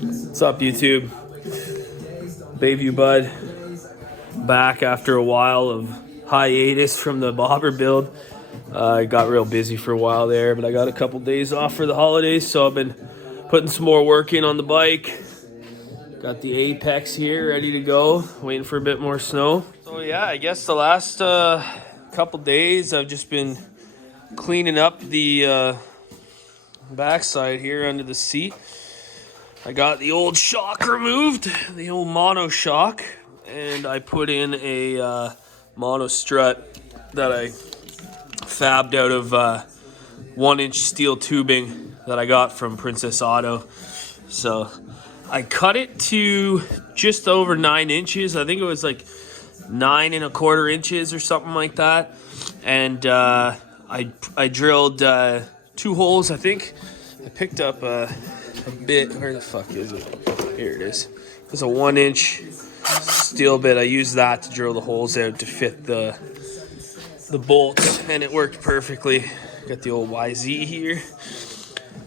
What's up, YouTube? Bayview Bud back after a while of hiatus from the bobber build. I got real busy for a while there, but I got a couple days off for the holidays, so I've been putting some more work in on the bike. Got the Apex here ready to go, waiting for a bit more snow. So yeah, I guess the last couple days I've just been cleaning up the backside here under the seat. I got the old shock removed, the old mono shock, and I put in a mono strut that I fabbed out of 1-inch steel tubing that I got from Princess Auto. So I cut it to just over 9 inches. I think it was like 9 1/4 inches or something like that. And I drilled 2 holes, I think. I picked up a bit. Where the fuck is it? Here it is. It's a 1-inch steel bit. I used that to drill the holes out to fit the bolts, and it worked perfectly. Got the old YZ here.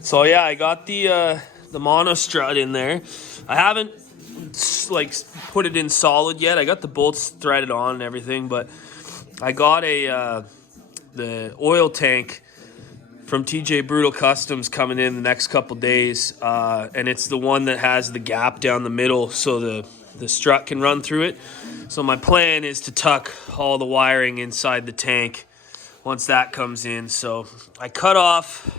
So yeah, I got the mono strut in there. I haven't like put it in solid yet. I got the bolts threaded on and everything, but I got the oil tank from TJ Brutal Customs coming in the next couple days, and it's the one that has the gap down the middle so the strut can run through it. So my plan is to tuck all the wiring inside the tank once that comes in. So I cut off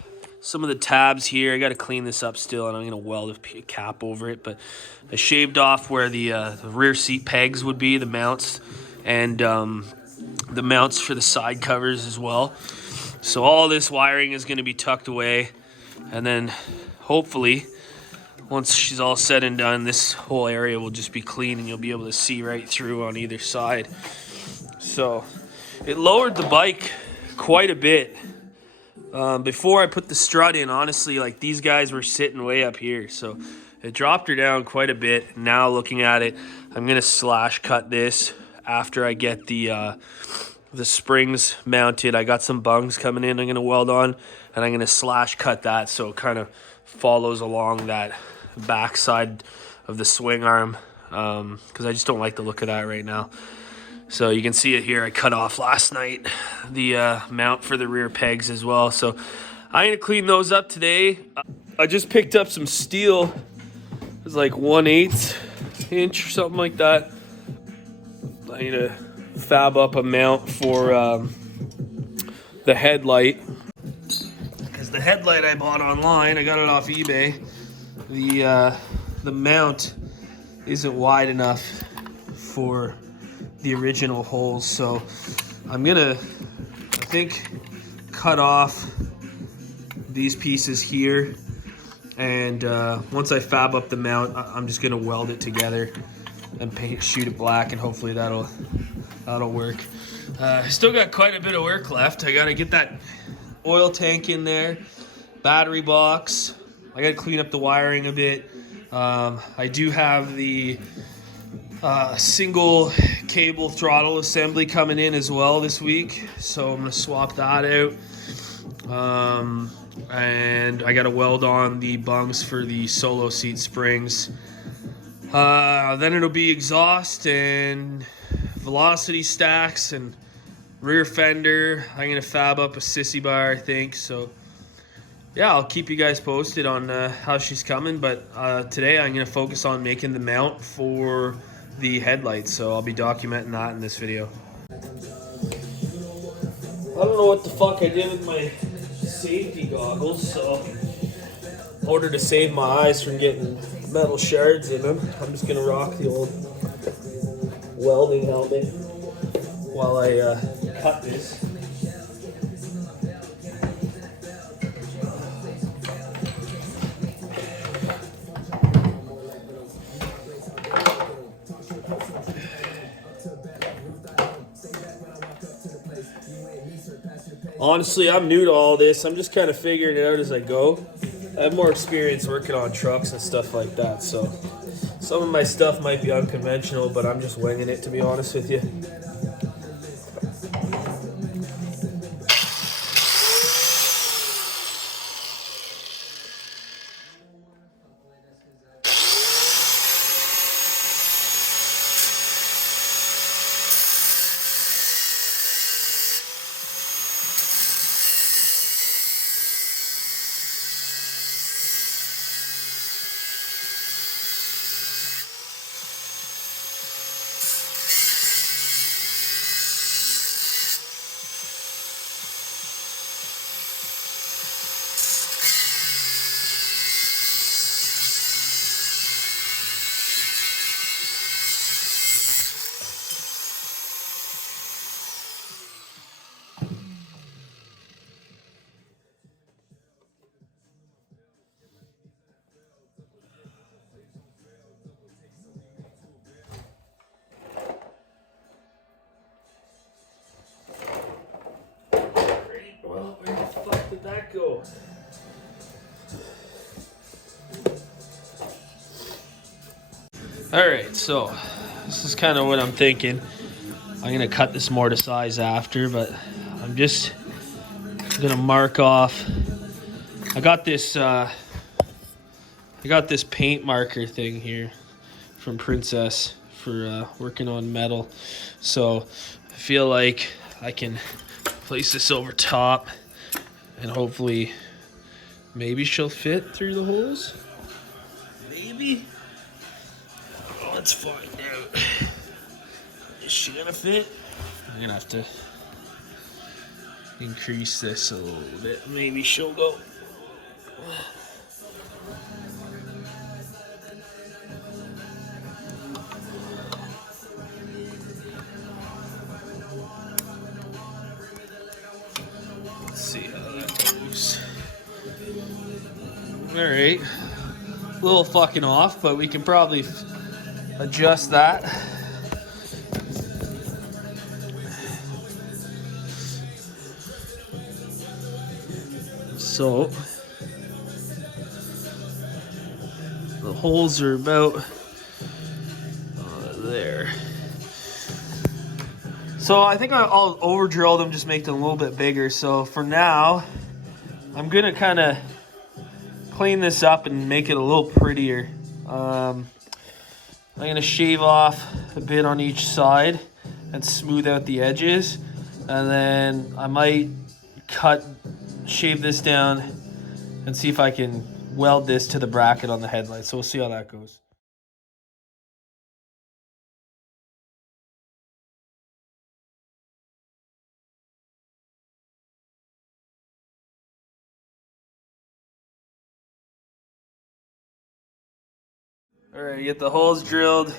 some of the tabs here. I got to clean this up still, and I'm going to weld a cap over it, but I shaved off where the rear seat pegs would be, the mounts, and the mounts for the side covers as well. So all this wiring is going to be tucked away, and then hopefully once she's all said and done, this whole area will just be clean and you'll be able to see right through on either side. So it lowered the bike quite a bit. Before I put the strut in, honestly, like these guys were sitting way up here, so it dropped her down quite a bit. Now looking at it, I'm going to slash cut this after I get the springs mounted. I got some bungs coming in I'm going to weld on, and I'm going to slash cut that so it kind of follows along that back side of the swing arm, because I just don't like the look of that right now. So you can see it here. I cut off last night the mount for the rear pegs as well. So I'm going to clean those up today. I just picked up some steel. It was like 1/8 inch or something like that. I need to fab up a mount for the headlight, because the headlight I bought online, I got it off eBay, the mount isn't wide enough for the original holes. So I'm gonna, I think, cut off these pieces here, and once I fab up the mount, I'm just gonna weld it together and shoot it black, and hopefully that'll work. Still got quite a bit of work left. I gotta get that oil tank in there, battery box. I gotta clean up the wiring a bit. I do have the single cable throttle assembly coming in as well this week, so I'm gonna swap that out. And I gotta weld on the bungs for the solo seat springs. Then it'll be exhaust and velocity stacks and rear fender. I'm gonna fab up a sissy bar, I think. So yeah, I'll keep you guys posted on how she's coming, but today I'm gonna focus on making the mount for the headlights, so I'll be documenting that in this video. I don't know what the fuck I did with my safety goggles, so in order to save my eyes from getting metal shards in them, I'm just gonna rock the old welding helmet while I cut this. Honestly, I'm new to all this. I'm just kind of figuring it out as I go. I have more experience working on trucks and stuff like that, so some of my stuff might be unconventional, but I'm just winging it, to be honest with you. All right, so this is kind of what I'm thinking. I'm gonna cut this more to size after, but I'm just gonna mark off. I got this paint marker thing here from Princess for working on metal. So I feel like I can place this over top and hopefully maybe she'll fit through the holes. Maybe. Let's find out. Is she gonna fit? I'm gonna have to increase this a little bit. Maybe she'll go. Let's see how that goes. Alright. A little fucking off, but we can probably adjust that. So the holes are about there. So I think I'll over drill them, just make them a little bit bigger. So for now, I'm gonna kind of clean this up and make it a little prettier. I'm gonna shave off a bit on each side and smooth out the edges, and then I might shave this down and see if I can weld this to the bracket on the headlight. So we'll see how that goes. All right, get the holes drilled.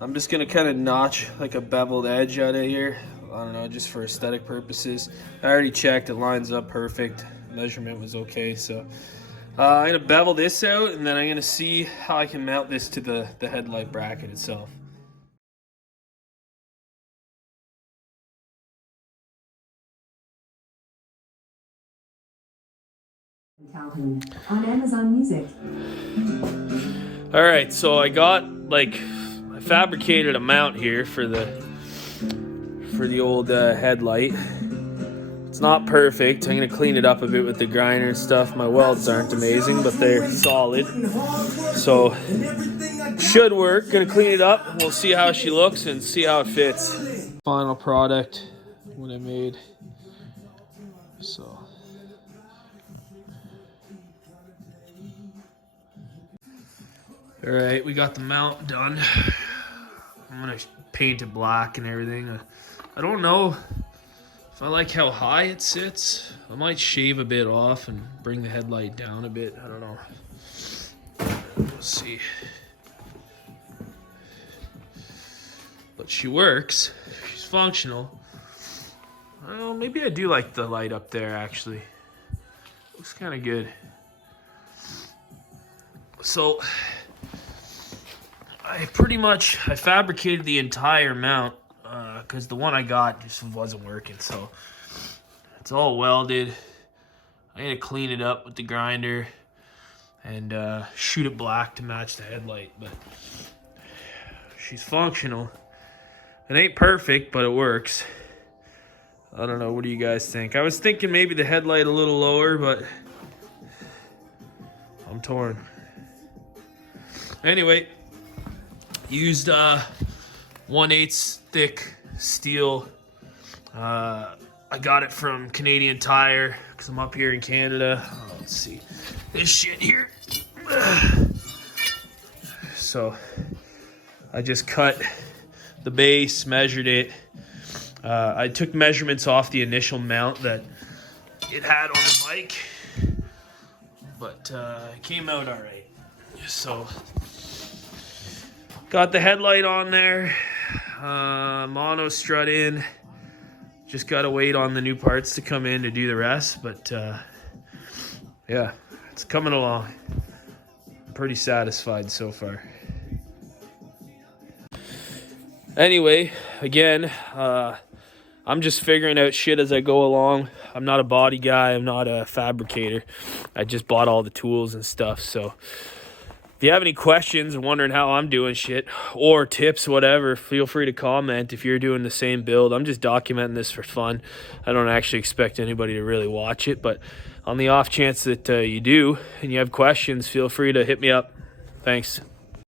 I'm just gonna kind of notch like a beveled edge out of here. I don't know, just for aesthetic purposes. I already checked, it lines up perfect. Measurement was okay, so I'm gonna bevel this out, and then I'm gonna see how I can mount this to the headlight bracket itself. On Amazon Music. All right, so I fabricated a mount here for the old headlight. It's not perfect. I'm gonna clean it up a bit with the grinder and stuff. My welds aren't amazing, but they're solid, so should work. Gonna clean it up. We'll see how she looks and see how it fits. Final product, what I made. So. All right, we got the mount done. I'm gonna paint it black and everything. I don't know if I like how high it sits. I might shave a bit off and bring the headlight down a bit. I don't know. We'll see. But she works. She's functional. I don't know, maybe I do like the light up there actually. Looks kind of good. So I fabricated the entire mount because the one I got just wasn't working. So it's all welded. I'm gonna clean it up with the grinder and shoot it black to match the headlight. But she's functional. It ain't perfect, but it works. I don't know. What do you guys think? I was thinking maybe the headlight a little lower, but I'm torn. Anyway, used 1/8 thick steel. I got it from Canadian Tire because I'm up here in Canada. Oh, let's see this shit here. So I just cut the base, measured it. I took measurements off the initial mount that it had on the bike, but it came out all right. So got the headlight on there, mono strut in. Just gotta wait on the new parts to come in to do the rest, but yeah, it's coming along. I'm pretty satisfied so far. Anyway, again, I'm just figuring out shit as I go along. I'm not a body guy, I'm not a fabricator. I just bought all the tools and stuff, so If you have any questions, wondering how I'm doing shit, or tips, whatever, feel free to comment if you're doing the same build. I'm just documenting this for fun. I don't actually expect anybody to really watch it, but on the off chance that you do and you have questions, feel free to hit me up. Thanks.